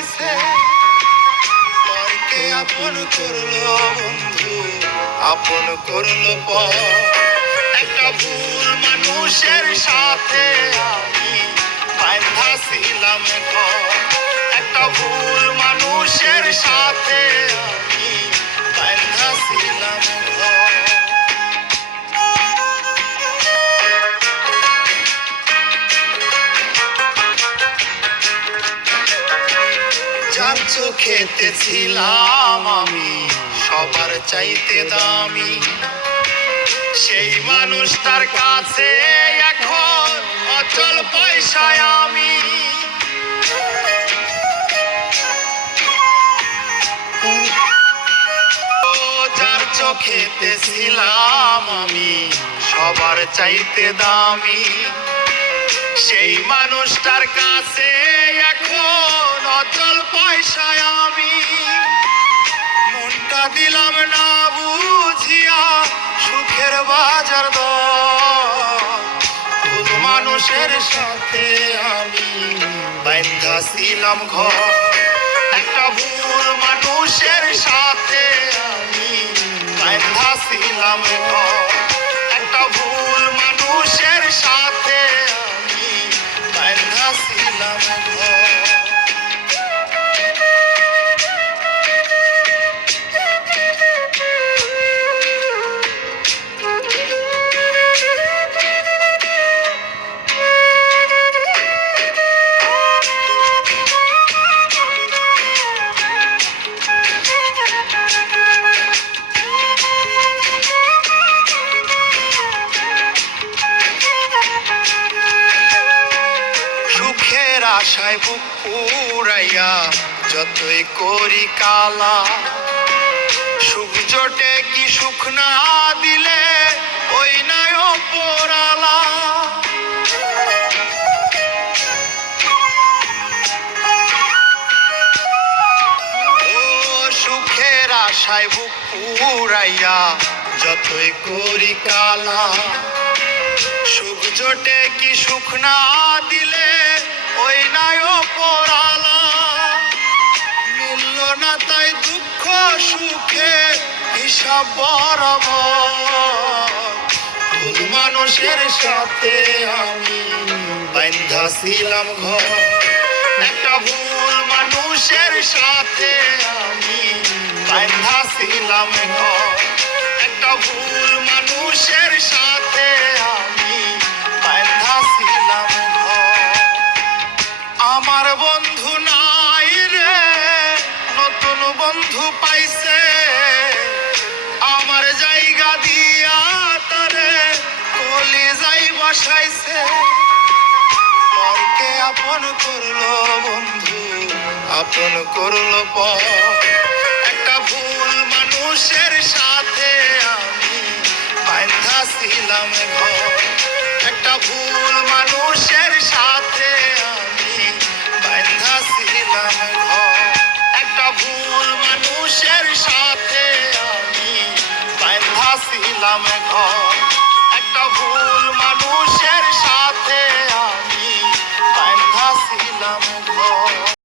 পাইছে, পরকে আপন করলো বন্ধু, আপন করলো পর। একটা ভুল মানুষের সাথে আমি বাঁধা ছিলাম ঘর, একটা ভুল মানুষের সাথে আমি বাঁধা ছিলাম ঘর। যার চোখেতে ছিলাম আমি সবার চাইতে দামি, সেই মানুষটার কাছে এখন অচল পয়সায় আমি। যার চোখেতে ছিলাম আমি সবার চাইতে দামি, সেই মানুষটার কাছে এখন অচল পয়সায় আমি। মনটা দিলাম না বুঝিয়া সুখের বাজার দর, ভুল মানুষের সাথে আমি বাঁধা ছিলাম ঘর। একটা ভুল মানুষের সাথে আমি বাঁধা ছিলাম ঘর, একটা ভুল মানুষের সাথে আমি বাঁধা ছিলাম ঘর। আশায় বুক পুরাইয়া যতই করি কালা, সুখ জোটে কি সুখ না দিলে ওই নাই পরালা। ও সুখের আশায় বুক পুরাইয়া যতই করি কালা, সুখ জোটে কি সুখ না দিলে ওই নাই পরালা। মিলল না তাই দুঃখ সুখে হিসাব বরাবর, ভুল মানুষের সাথে আমি বাঁধা ছিলাম ঘর। একটা ভুল মানুষের সাথে আমি বাঁধা ছিলাম ঘর, একটা ভুল মানুষের সাথে আমি বাঁধা ছিলাম ঘর। আমার বন্ধু নাই রে, নতুন বন্ধু পাইছে, আমার জায়গা দিয়া তারে কলিজায় বসাইছে। পরকে আপন করলো বন্ধু, আপন করলো পর। একটা ভুল মানুষের সাথে আমি বাঁধা ছিলাম ঘর, একটা ভুল মানুষের সাথে আমি বাঁধা ছিলাম ঘর, একটা ভুল মানুষের সাথে আমি বাঁধা ছিলাম ঘর, একটা ভুল